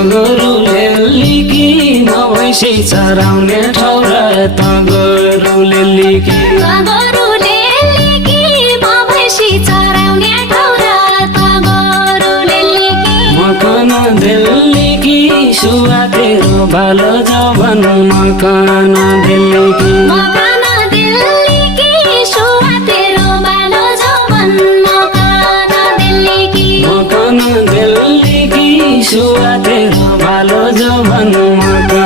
तगरुले लिकी मभैँसी चराउने ठाउँ र तगरुले लिकी तगरुले लिकी मभैँसी चराउने ठाउँ र तगरुले लिकी मकन दिल्लीकी सुवा तेरो बालो जवन मकन दिल्लीकी मकन दिल्लीकी सुवा तेरो बालो जवन मकन दिल्लीकी मकन दिल्लीकी सुवा तेरो बालो जवन मकन